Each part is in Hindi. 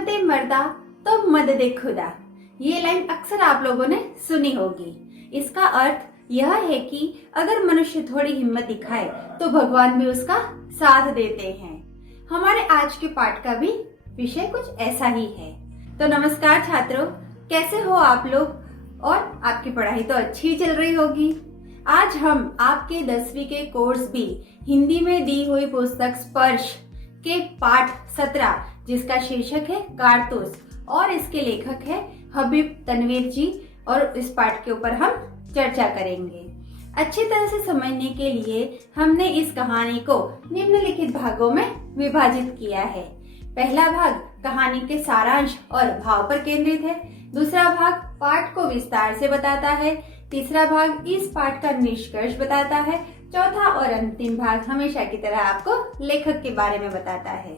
हिम्मत मर्दा तो मदद खुदा। ये लाइन अक्सर आप लोगों ने सुनी होगी। इसका अर्थ यह है कि अगर मनुष्य थोड़ी हिम्मत दिखाए तो भगवान भी उसका साथ देते हैं। हमारे आज के पाठ का भी विषय कुछ ऐसा ही है। तो नमस्कार छात्रों, कैसे हो आप लोग? और आपकी पढ़ाई तो अच्छी चल रही होगी। आज हम आपके 10वीं के कोर्स भी हिंदी में दी हुई पुस्तक स्पर्श के पाठ 17 जिसका शीर्षक है कारतूस और इसके लेखक है हबीब तनवीर जी, और इस पाठ के ऊपर हम चर्चा करेंगे। अच्छी तरह से समझने के लिए हमने इस कहानी को निम्नलिखित भागों में विभाजित किया है। पहला भाग कहानी के सारांश और भाव पर केंद्रित है। दूसरा भाग पाठ को विस्तार से बताता है। तीसरा भाग इस पाठ का निष्कर्ष बताता है। चौथा और अंतिम भाग हमेशा की तरह आपको लेखक के बारे में बताता है।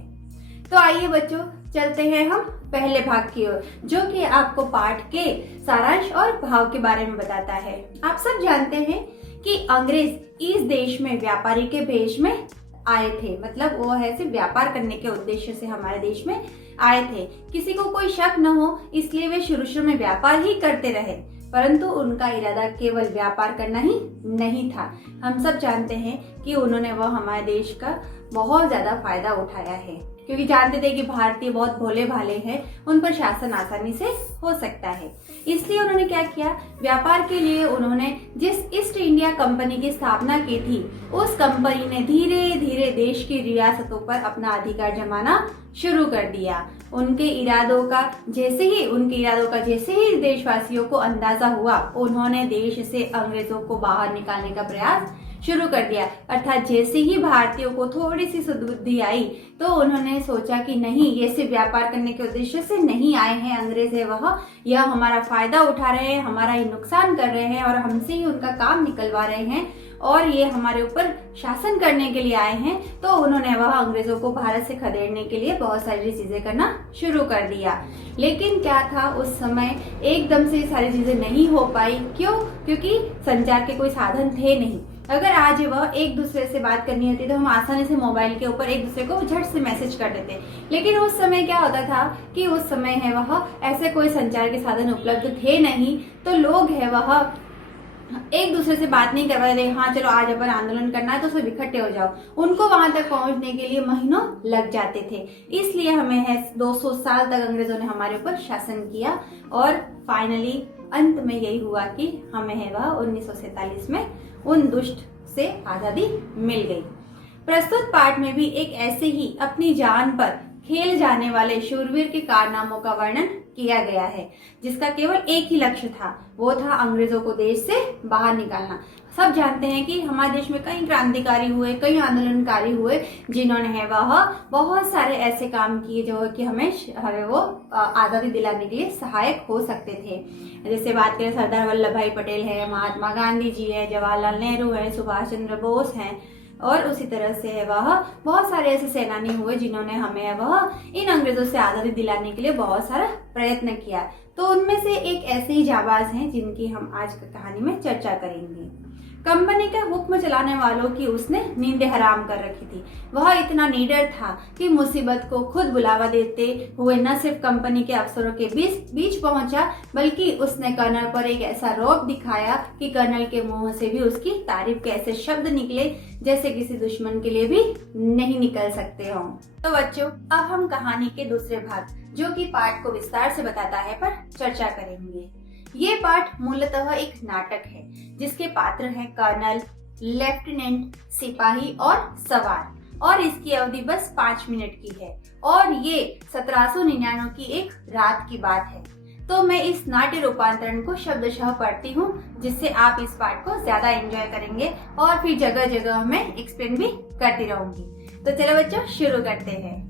तो आइए बच्चों, चलते हैं हम पहले भाग की ओर, जो कि आपको पाठ के सारांश और भाव के बारे में बताता है। आप सब जानते हैं कि अंग्रेज इस देश में व्यापारी के भेष में आए थे, मतलब वो है सिर्फ व्यापार करने के उद्देश्य से हमारे देश में आए थे। किसी को कोई शक न हो इसलिए वे शुरू में व्यापार ही करते रहे, परंतु उनका इरादा केवल व्यापार करना ही नहीं था। हम सब जानते हैं कि उन्होंने वह हमारे देश का बहुत ज्यादा फायदा उठाया है, क्योंकि जानते थे कि भारतीय बहुत भोले भाले हैं, उन पर शासन आसानी से हो सकता है। इसलिए उन्होंने क्या किया, व्यापार के लिए उन्होंने जिस ईस्ट इंडिया कंपनी की स्थापना की थी, उस कंपनी ने धीरे धीरे देश की रियासतों पर अपना अधिकार जमाना शुरू कर दिया। उनके इरादों का जैसे ही देशवासियों को अंदाजा हुआ, उन्होंने देश से अंग्रेजों को बाहर निकालने का प्रयास शुरू कर दिया। अर्थात जैसे ही भारतीयों को थोड़ी सी सुबुद्धि आई तो उन्होंने सोचा कि नहीं, ये सिर्फ व्यापार करने के उद्देश्य से नहीं आए हैं अंग्रेज है वह, यह हमारा फायदा उठा रहे हैं, हमारा ही नुकसान कर रहे हैं और हमसे ही उनका काम निकलवा रहे हैं और ये हमारे ऊपर शासन करने के लिए आए हैं। तो उन्होंने वह अंग्रेजों को भारत से खदेड़ने के लिए बहुत सारी चीजें करना शुरू कर दिया। लेकिन क्या था, उस समय एकदम से सारी चीजें नहीं हो पाई। क्यों? क्योंकि संचार के कोई साधन थे नहीं। अगर आज वह एक दूसरे से बात करनी होती तो हम आसानी से मोबाइल के ऊपर एक दूसरे को झट से मैसेज कर देते, लेकिन उस समय क्या होता था कि उस समय है वह ऐसे कोई संचार के साधन उपलब्ध थे नहीं। तो लोग है वह एक दूसरे से बात नहीं करवा रहे, हाँ चलो आज अपन आंदोलन करना है तो सब इकट्ठे हो जाओ। उनको वहां तक पहुंचने के लिए महीनों लग जाते थे। इसलिए हमें है 200 साल तक अंग्रेजों ने हमारे ऊपर शासन किया और फाइनली अंत में यही हुआ कि हमें है वह 1947 में उन दुष्ट से आजादी मिल गई। प्रस्तुत पाठ में भी एक ऐसे ही अपनी जान पर खेल जाने वाले शूरवीर के कारनामों का वर्णन किया गया है, जिसका केवल एक ही लक्ष्य था, वो था अंग्रेजों को देश से बाहर निकालना। सब जानते हैं कि हमारे देश में कई क्रांतिकारी हुए, कई आंदोलनकारी हुए, जिन्होंने है वह बहुत सारे ऐसे काम किए जो कि हमें वो आजादी दिलाने के लिए सहायक हो सकते थे। जैसे बात करें, सरदार वल्लभ भाई पटेल है, महात्मा गांधी जी है, जवाहरलाल नेहरू है, सुभाष चंद्र बोस हैं, और उसी तरह से है वह बहुत सारे ऐसे सेनानी हुए जिन्होंने हमें वह इन अंग्रेजों से आजादी दिलाने के लिए बहुत सारा प्रयत्न किया। तो उनमें से एक ऐसे ही जाबाज हैं जिनकी हम आज की कहानी में चर्चा करेंगे। कंपनी के हुक्म चलाने वालों की उसने नींदें हराम कर रखी थी। वह इतना निडर था कि मुसीबत को खुद बुलावा देते हुए न सिर्फ कंपनी के अफसरों के बीच पहुंचा, बल्कि उसने कर्नल पर एक ऐसा रौब दिखाया कि कर्नल के मुंह से भी उसकी तारीफ के ऐसे शब्द निकले जैसे किसी दुश्मन के लिए भी नहीं निकल सकते हों। तो बच्चों, अब हम कहानी के दूसरे भाग, जो कि पाठ को विस्तार से बताता है, पर चर्चा करेंगे। ये पाठ मूलतः एक नाटक है जिसके पात्र हैं कर्नल, लेफ्टिनेंट, सिपाही और सवार, और इसकी अवधि बस 5 मिनट की है और ये 1799 की एक रात की बात है। तो मैं इस नाट्य रूपांतरण को शब्दशः पढ़ती हूँ, जिससे आप इस पाठ को ज्यादा एंजॉय करेंगे और फिर जगह जगह मैं एक्सप्लेन भी करती रहूंगी। तो चलो बच्चों, शुरू करते हैं।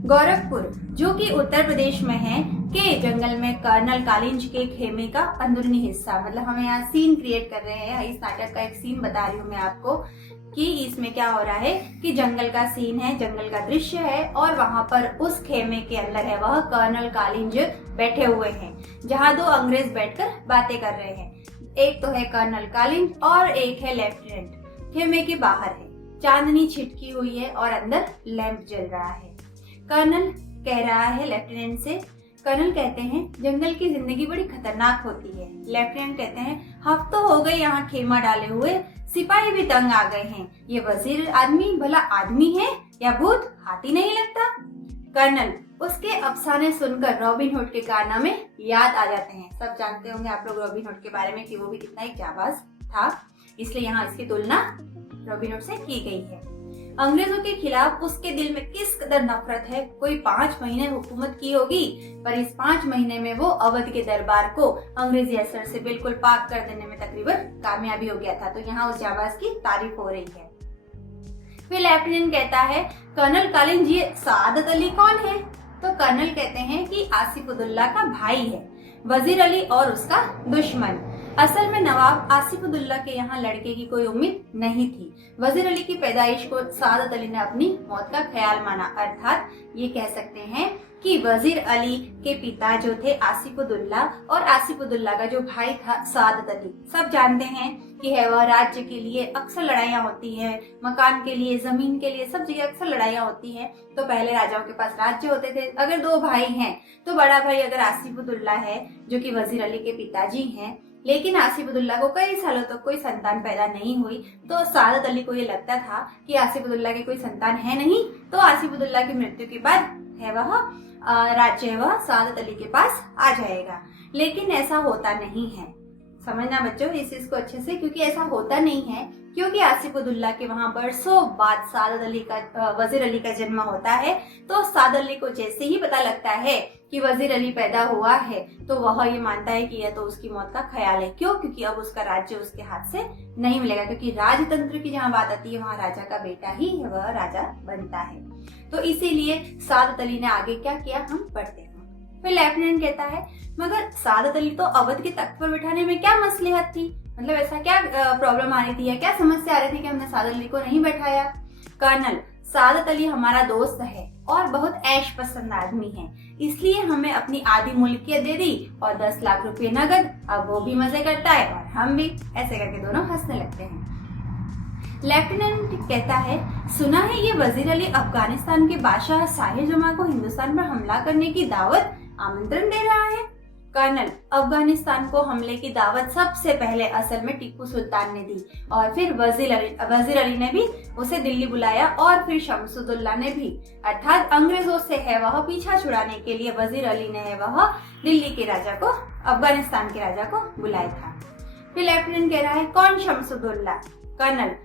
गोरखपुर, जो कि उत्तर प्रदेश में है, के जंगल में कर्नल कालिंज के खेमे का अंदरूनी हिस्सा, मतलब हमें यहाँ सीन क्रिएट कर रहे हैं, इस नाटक का एक सीन बता रही हूँ मैं आपको कि इसमें क्या हो रहा है कि जंगल का सीन है, जंगल का दृश्य है और वहां पर उस खेमे के अंदर है वह कर्नल कालिंज बैठे हुए हैं, जहाँ 2 अंग्रेज बैठकर बातें कर रहे हैं। एक तो है कर्नल कालिंज और एक है लेफ्टिनेंट। खेमे के बाहर है, चांदनी छिटकी हुई है और अंदर लैंप जल रहा है। कर्नल कह रहा है लेफ्टिनेंट से। कर्नल कहते हैं जंगल की जिंदगी बड़ी खतरनाक होती है। लेफ्टिनेंट कहते हैं हफ्तों हो गए यहाँ खेमा डाले हुए, सिपाही भी तंग आ गए हैं। ये वजीर आदमी भला आदमी है या भूत, हाथी नहीं लगता। कर्नल उसके अफसाने सुनकर रॉबिन हुड के कारनामे याद आ जाते हैं। सब जानते होंगे आप लोग रॉबिन हुड के बारे में कि वो भी कितना एक जाबाज था, इसलिए यहाँ इसकी तुलना रॉबिन हुड से की गई है। अंग्रेजों के खिलाफ उसके दिल में किस कदर नफरत है। कोई 5 महीने हुकूमत की होगी, पर इस 5 महीने में वो अवध के दरबार को अंग्रेजी असर से बिल्कुल पाक कर देने में तकरीबन कामयाबी हो गया था। तो यहाँ उस जाबाज की तारीफ हो रही है। फिर लेफ्टिनेंट कहता है कर्नल कालिन जी सादत अली कौन है? तो कर्नल कहते हैं कि आसिफुद्दौला का भाई है, वजीर अली और उसका दुश्मन। असल में नवाब आसिफुद्दौला के यहाँ लड़के की कोई उम्मीद नहीं थी। वजीर अली की पैदाइश को सादत अली ने अपनी मौत का ख्याल माना, अर्थात ये कह सकते हैं कि वजीर अली के पिता जो थे आसिफुद्दौला और आसिफुद्दौला का जो भाई था सादत अली, सब जानते हैं कि है वह राज्य के लिए अक्सर लड़ाइयाँ होती है, मकान के लिए, जमीन के लिए, सब जगह अक्सर लड़ाइयाँ होती हैं। तो पहले राजाओं के पास राज्य होते थे। अगर 2 भाई हैं तो बड़ा भाई अगर आसिफुद्दौला है जो कि वजीर अली के पिताजी हैं, लेकिन आसिफुद्दौला को कई सालों तक कोई संतान पैदा नहीं हुई, तो सादत अली को ये लगता था कि आसिफुद्दौला की कोई संतान है नहीं, तो आसिफुद्दौला की मृत्यु के बाद है वह राज्य वह सादत अली के पास आ जाएगा। लेकिन ऐसा होता नहीं है, समझना बच्चों इस चीज को अच्छे से, क्योंकि ऐसा होता नहीं है। क्योंकि आसिफुद्दौला के वहाँ बरसों बाद सादत अली का वजीर अली का जन्म होता है, तो सादत अली को जैसे ही पता लगता है कि वजीर अली पैदा हुआ है तो वह ये मानता है कि यह तो उसकी मौत का ख्याल है। क्यों? क्योंकि अब उसका राज्य उसके हाथ से नहीं मिलेगा, क्योंकि राजतंत्र की जहाँ बात आती है वहाँ राजा का बेटा ही वह राजा बनता है। तो इसीलिए सादत अली ने आगे क्या किया हम पढ़ते हैं। फिर लेफ्टिनेंट कहता है मगर सादत अली तो अवध के तख्त पर बिठाने में क्या मसलहत थी, मतलब ऐसा क्या प्रॉब्लम आ रही थी या क्या समस्या आ रही थी कि हमने सादत अली को नहीं बैठाया? कर्नल सादत अली हमारा दोस्त है और बहुत ऐश पसंद आदमी है, इसलिए हमें अपनी आधी मुल्कियत दे दी और 10 लाख रुपए नगद। अब वो भी मजे करता है और हम भी, ऐसे करके दोनों हंसने लगते हैं। लेफ्टिनेंट कहता है सुना है ये वजीर अली अफगानिस्तान के बादशाह साहिर जमा को हिंदुस्तान पर हमला करने की दावत आमंत्रण दे रहा है। कर्नल अफगानिस्तान को हमले की दावत सबसे पहले असल में टीपू सुल्तान ने दी और फिर वजीर अली ने भी उसे दिल्ली बुलाया और फिर शमसुद्दौला ने भी, अर्थात अंग्रेजों से है वह पीछा छुड़ाने के लिए वजीर अली ने है वह दिल्ली के राजा को, अफगानिस्तान के राजा को बुलाया था। फिर लेफ्टिनेंट कह रहा है कौन शमसुद्दौला? कर्नल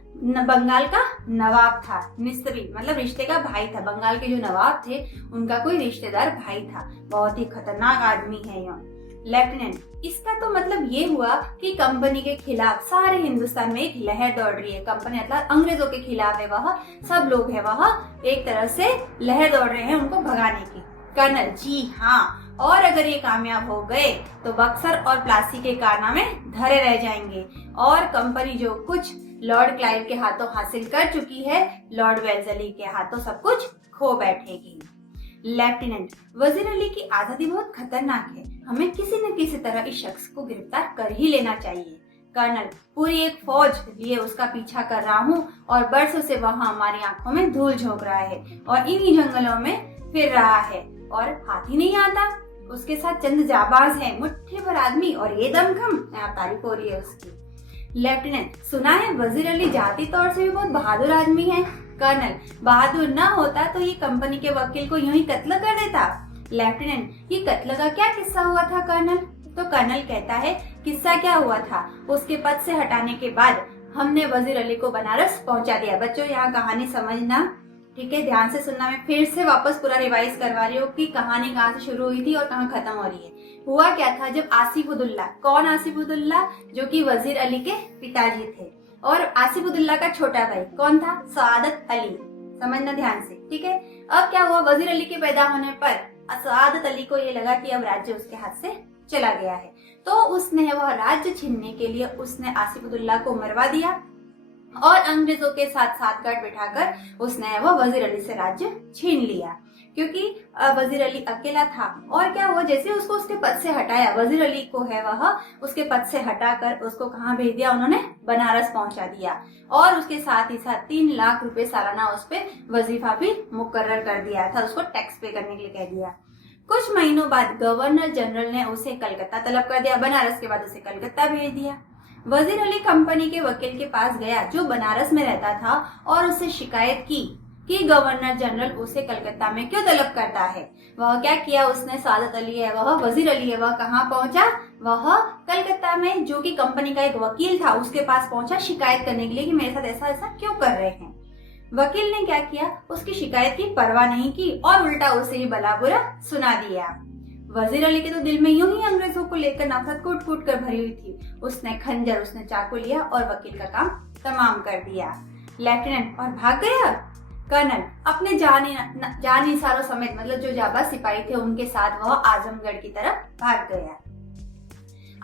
बंगाल का नवाब था, निस्तरी मतलब रिश्ते का भाई था। बंगाल के जो नवाब थे उनका कोई रिश्तेदार भाई था, बहुत ही खतरनाक आदमी है यह। लेफ्टिनेंट इसका तो मतलब ये हुआ कि कंपनी के खिलाफ सारे हिंदुस्तान में एक लहर दौड़ रही है। कंपनी मतलब अंग्रेजों के खिलाफ है वह, सब लोग है वह एक तरह से लहर दौड़ रहे हैं उनको भगाने की। कर्नल जी हाँ, और अगर ये कामयाब हो गए तो बक्सर और प्लासी के कारनामे धरे रह जाएंगे और कंपनी जो कुछ लॉर्ड क्लाइव के हाथों हासिल कर चुकी है, लॉर्ड वेल्लेस्ली के हाथों सब कुछ खो बैठेगी। लेफ्टिनेंट वजीर अली की आजादी बहुत खतरनाक है, हमें किसी न किसी तरह इस शख्स को गिरफ्तार कर ही लेना चाहिए। कर्नल पूरी एक फौज लिए उसका पीछा कर रहा हूँ और बरसों से वह हमारी आंखों में धूल झोंक रहा है और इन्हीं जंगलों में फिर रहा है और हाथ ही नहीं आता। उसके साथ चंद जाबाज हैं, मुट्ठी भर आदमी और ये दमखम, तारीफ हो रही है उसकी। लेफ्टिनेंट सुना है वजीर अली जाती तौर से भी बहुत बहादुर आदमी है। कर्नल बहादुर न होता तो ये कंपनी के वकील को यूं ही कत्ल कर देता। लेफ्टिनेंट ये कत्ल का क्या किस्सा हुआ था कर्नल? तो कर्नल कहता है किस्सा क्या हुआ था, उसके पद से हटाने के बाद हमने वजीर अली को बनारस पहुंचा दिया। बच्चों यहाँ कहानी समझना, ठीक है, ध्यान से सुनना। मैं फिर से वापस पूरा रिवाइज करवा रही हूँ कि कहानी कहाँ से शुरू हुई थी और कहाँ खत्म हो रही है। हुआ क्या था, जब आसिफुद्दौला, कौन आसिफुद्दौला? जो कि वजीर अली के पिताजी थे, और आसिफुद्दौला का छोटा भाई कौन था? सादत अली। समझना ध्यान से, ठीक है। अब क्या हुआ, वजीर अली के पैदा होने पर सादत अली को ये लगा कि अब राज्य उसके हाथ से चला गया है, तो उसने वह राज्य छीनने के लिए उसने आसिफुद्दौला को मरवा दिया और अंग्रेजों के साथ साथ गठ बिठाकर उसने वह वजीर अली से राज्य छीन लिया। क्योंकि वजीर अली अकेला था। और क्या हुआ, जैसे उसको उसके पद से हटाया, वजीर अली को है वह उसके पद से हटाकर उसको कहाँ भेज दिया, उन्होंने बनारस पहुंचा दिया। और उसके साथ ही साथ 3 लाख रुपए सालाना उस पे वजीफा भी मुकर्रर कर दिया था, उसको टैक्स पे करने के लिए कह दिया। कुछ महीनों बाद गवर्नर जनरल ने उसे कलकत्ता तलब कर दिया, बनारस के बाद उसे कलकत्ता भेज दिया। वजीर अली कंपनी के वकील के पास गया जो बनारस में रहता था और उससे शिकायत की कि गवर्नर जनरल उसे कलकत्ता में क्यों तलब करता है। वह क्या किया उसने, सादत अली है वह, वजीर अली है वह कहाँ पहुंचा, वह कलकत्ता में जो कि कंपनी का एक वकील था उसके पास पहुंचा शिकायत करने के लिए कि मेरे साथ ऐसा ऐसा क्यों कर रहे हैं। वकील ने क्या किया, उसकी शिकायत की परवाह नहीं की और उल्टा उसे ही भला बुरा सुना दिया। वजीर अली के तो दिल में यूं ही अंग्रेजों को लेकर नफरत कूट कूट कर भरी हुई थी। उसने खंजर, उसने चाकू लिया और वकील का काम तमाम कर दिया। लेफ्टिनेंट और भाग गया। कर्नल अपने जानी सारों समेत, मतलब जो जाबाज सिपाही थे उनके साथ वह आजमगढ़ की तरफ भाग गया।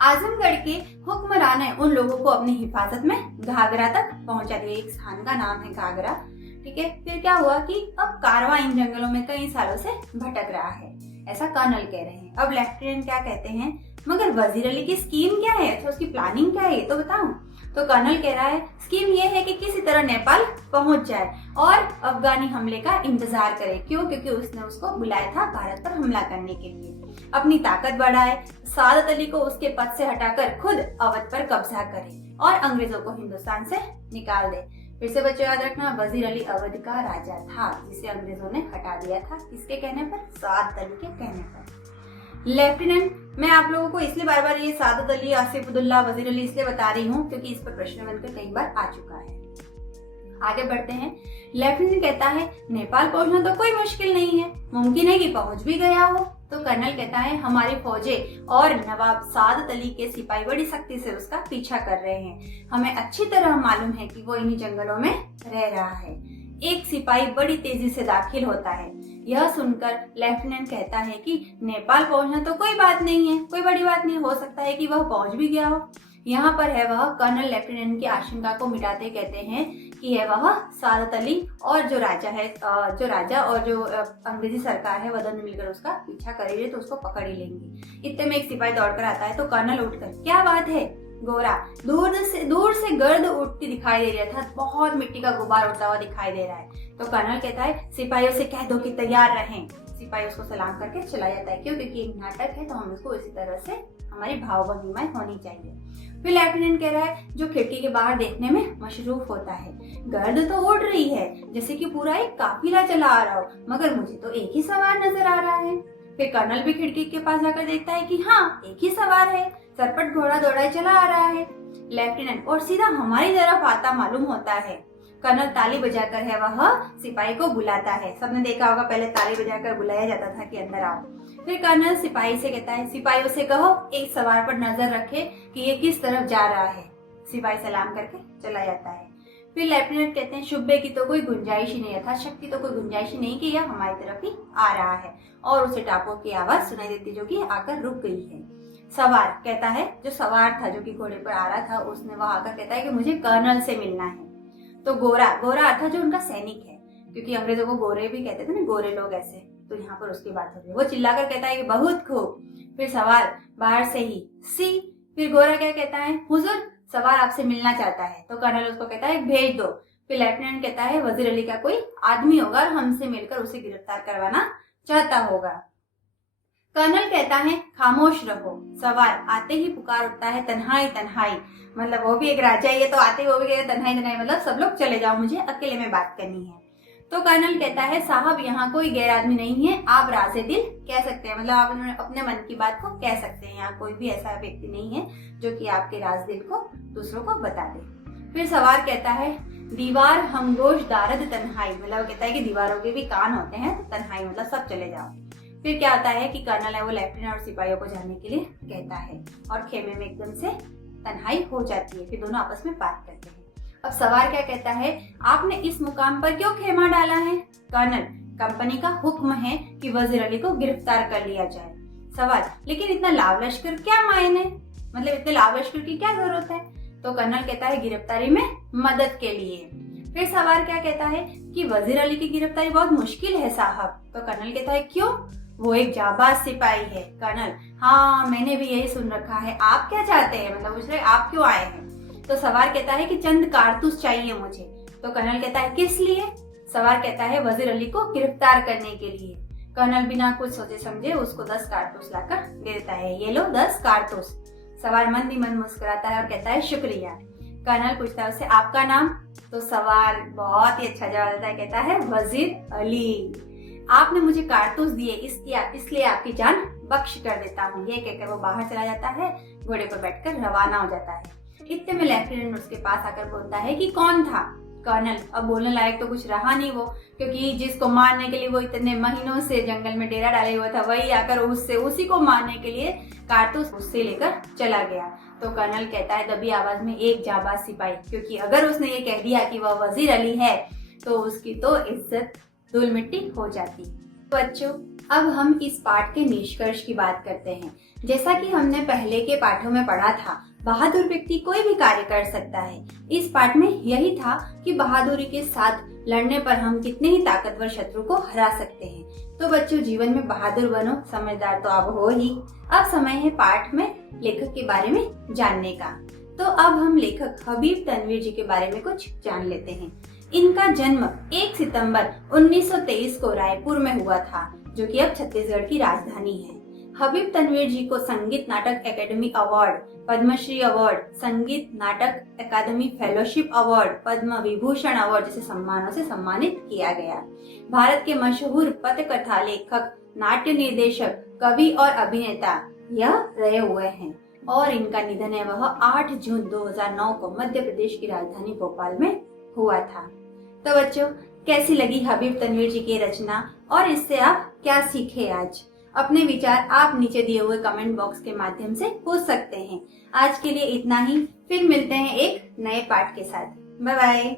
आजमगढ़ के हुक्मरान ने उन लोगों को अपनी हिफाजत में घाघरा तक पहुंचा दिया। एक स्थान का नाम है घाघरा, ठीक है। फिर क्या हुआ कि अब कारवां इन जंगलों में कई सालों से भटक रहा है, ऐसा कर्नल कह रहे हैं। अब लेफ्टिनेंट क्या कहते हैं, मगर वजीर अली की स्कीम क्या है, अच्छा उसकी प्लानिंग क्या है ये तो बताऊं। तो कर्नल कह रहा है स्कीम ये है कि किसी तरह नेपाल पहुंच जाए और अफगानी हमले का इंतजार करे। क्यों, क्योंकि उसने उसको बुलाया था भारत पर हमला करने के लिए। अपनी ताकत बढ़ाए, सादत अली को उसके पद से हटाकर खुद अवध पर कब्जा करे और अंग्रेजों को हिंदुस्तान से निकाल दे। फिर से बच्चों याद रखना, वजीर अली अवध का राजा था जिसे अंग्रेजों ने हटा दिया था, किसके कहने पर, सादत अली के कहने पर। लेफ्टिनेंट, मैं आप लोगों को इसलिए बार बार ये सादत अली, आसिफुद्दौला, वजीर अली इसलिए बता रही हूँ क्योंकि इस पर प्रश्न बनकर कई बार आ चुका है। आगे बढ़ते हैं। लेफ्टिनेंट कहता है नेपाल पहुंचना तो कोई मुश्किल नहीं है, मुमकिन है कि पहुंच भी गया हो। तो कर्नल कहता है हमारी फौजें और नवाब सादत अली के सिपाही बड़ी सख्ती से उसका पीछा कर रहे हैं। हमें अच्छी तरह मालूम है कि वो इन्हीं जंगलों में रह रहा है। एक सिपाही बड़ी तेजी से दाखिल होता है। यह सुनकर लेफ्टिनेंट कहता है कि नेपाल पहुंचना तो कोई बात नहीं है, कोई बड़ी बात नहीं, हो सकता है कि वह पहुंच भी गया हो। यहाँ पर है वह कर्नल लेफ्टिनेंट की आशंका को मिटाते कहते हैं कि है वह सादत अली और जो राजा और जो अंग्रेजी सरकार है वह दोनों मिलकर उसका पीछा कर रही है तो उसको पकड़ ही लेंगे। इतने में एक सिपाही दौड़कर आता है तो कर्नल उठकर, क्या बात है गोरा, दूर से गर्द उठती दिखाई दे रहा था, बहुत मिट्टी का गुबार उड़ता हुआ दिखाई दे रहा है। तो कर्नल कहता है सिपाहियों से कह दो कि तैयार रहें। सिपाही उसको सलाम करके चला जाता है। क्यों, क्योंकि एक नाटक है तो हम उसको इसी तरह से हमारी भावभंगिमाएं होनी चाहिए। फिर लेफ्टिनेंट कह रहा है जो खिड़की के बाहर देखने में मशरूफ होता है, गर्द तो उड़ रही है जैसे कि पूरा एक काफिला चला आ रहा हो, मगर मुझे तो एक ही सवार नजर आ रहा है। फिर कर्नल भी खिड़की के पास जाकर देखता है कि हाँ एक ही सवार है, सरपट घोड़ा दौड़ाई चला आ रहा है लेफ्टिनेंट, और सीधा हमारी तरफ आता मालूम होता है। कर्नल ताली बजाकर है वह सिपाही को बुलाता है। सबने देखा होगा पहले ताली बजाकर बुलाया जाता था कि अंदर आओ। फिर कर्नल सिपाही से कहता है सिपाहियों से कहो एक सवार पर नजर रखे कि ये किस तरफ जा रहा है। सिपाही सलाम करके चला जाता है। फिर लेफ्टिनेंट कहते हैं शुबे की तो कोई गुंजाइश ही नहीं, यथाशक्ति की तो कोई गुंजाइश ही नहीं कि यह हमारी तरफ ही आ रहा है। और उसे टापों की आवाज सुनाई देती जो कि आकर रुक गई है। सवार कहता है, जो सवार था जो कि घोड़े पर आ रहा था, उसने वह आकर कहता है कि मुझे कर्नल से मिलना है। तो गोरा अर्थात जो उनका सैनिक है, क्योंकि अंग्रेजों को गोरे भी कहते थे ना, गोरे लोग ऐसे, तो यहाँ पर उसकी बात हो रही है। वो चिल्लाकर कहता है कि बहुत खूब। फिर सवार बाहर से ही सी। फिर गोरा क्या कहता है, हुजूर सवार आपसे मिलना चाहता है। तो कर्नल उसको कहता है भेज दो। फिर लेफ्टिनेंट कहता है वजीर अली का कोई आदमी होगा और हमसे मिलकर उसे गिरफ्तार करवाना चाहता होगा। कर्नल कहता है खामोश रहो। सवार आते ही पुकार उठता है तन्हाई तन्हाई, मतलब वो भी एक राजा ही है तो आते ही वो भी कहते तन्हाई तन्हाई, मतलब सब लोग चले जाओ, मुझे अकेले में बात करनी है। तो कर्नल कहता है साहब यहाँ कोई गैर आदमी नहीं है, आप राज़े दिल कह सकते हैं, मतलब आप अपने मन की बात को कह सकते हैं। यहाँ कोई भी ऐसा व्यक्ति नहीं है जो कि आपके राज दिल को दूसरों को बता दे। फिर सवार कहता है दीवार हमगोश दारद तन्हाई, मतलब कहता है कि दीवारों के भी कान होते हैं, तो तन्हाई मतलब सब चले जाओ। फिर क्या होता है कि कर्नल है वो लेफ्टिनेंट और सिपाहियों को जाने के लिए कहता है और खेमे में एकदम से तन्हाई हो जाती है। फिर दोनों आपस में बात करते हैं। अब सवार क्या कहता है आपने इस मुकाम पर क्यों खेमा डाला है। कर्नल कंपनी का हुक्म है कि वजीर अली को गिरफ्तार कर लिया जाए। सवाल लेकिन इतना लाव लश्कर क्या मायने, मतलब इतने लाव लश्कर की क्या जरूरत है। तो कर्नल कहता है गिरफ्तारी में मदद के लिए। फिर सवार क्या कहता है कि वजीर अली की गिरफ्तारी बहुत मुश्किल है साहब। तो कर्नल कहता है क्यों? वो एक जाबाज सिपाही है। कर्नल, हाँ मैंने भी यही सुन रखा है, आप क्या चाहते हैं? मतलब पूछ रहे आप क्यों आए हैं? तो सवार कहता है कि चंद कारतूस चाहिए मुझे। तो कर्नल कहता है किस लिए? सवार कहता है वजीर अली को गिरफ्तार करने के लिए। कर्नल बिना कुछ सोचे समझे उसको 10 कारतूस लाकर दे देता है, ये लो 10 कारतूस। सवार मंद ही मंद मुस्कुराता है और कहता है शुक्रिया। कर्नल पूछता है उससे आपका नाम? तो सवार बहुत ही अच्छा जवाब देता है, कहता है वजीर अली। आपने मुझे कारतूस दिए इसलिए आपकी जान बख्श कर देता हूँ। ये कहकर वो बाहर चला जाता है, घोड़े पर बैठकर रवाना हो जाता है। इतने में लेफ्टिनेंट उसके पास आकर बोलता है कि कौन था? कर्नल, अब बोलने लायक तो कुछ रहा नहीं वो, क्योंकि जिसको मारने के लिए वो इतने महीनों से जंगल में डेरा डाले हुआ था वही आकर उसी को मारने के लिए कारतूस उससे लेकर चला गया। तो कर्नल कहता है दबी आवाज में, एक जाबाज सिपाही, क्योंकि अगर उसने ये कह दिया कि वह वजीर अली है तो उसकी तो इज्जत धूल मिट्टी हो जाती। बच्चों, अब हम इस पाठ के निष्कर्ष की बात करते हैं। जैसा कि हमने पहले के पाठों में पढ़ा था, बहादुर व्यक्ति कोई भी कार्य कर सकता है। इस पाठ में यही था कि बहादुरी के साथ लड़ने पर हम कितने ही ताकतवर शत्रु को हरा सकते हैं। तो बच्चों, जीवन में बहादुर बनो, समझदार तो अब हो ही। अब समय है पाठ में लेखक के बारे में जानने का। तो अब हम लेखक हबीब तनवीर जी के बारे में कुछ जान लेते हैं। इनका जन्म 1 सितंबर 1923 को रायपुर में हुआ था, जो कि अब छत्तीसगढ़ की राजधानी है। हबीब तनवीर जी को संगीत नाटक एकेडमी अवार्ड, पद्मश्री अवार्ड, संगीत नाटक अकादमी fellowship award, Padma Vibhushan award जैसे सम्मानों से सम्मानित किया गया। भारत के मशहूर पटकथा लेखक, नाट्य निर्देशक, कवि और अभिनेता यह रहे हुए हैं और इनका निधन है वह 8 जून 2009 को मध्य प्रदेश की राजधानी भोपाल में हुआ था। तो बच्चों, कैसी लगी हबीब तनवीर जी की रचना और इससे आप क्या सीखे आज? अपने विचार आप नीचे दिए हुए कमेंट बॉक्स के माध्यम से पूछ सकते हैं। आज के लिए इतना ही, फिर मिलते हैं एक नए पाठ के साथ। Bye bye.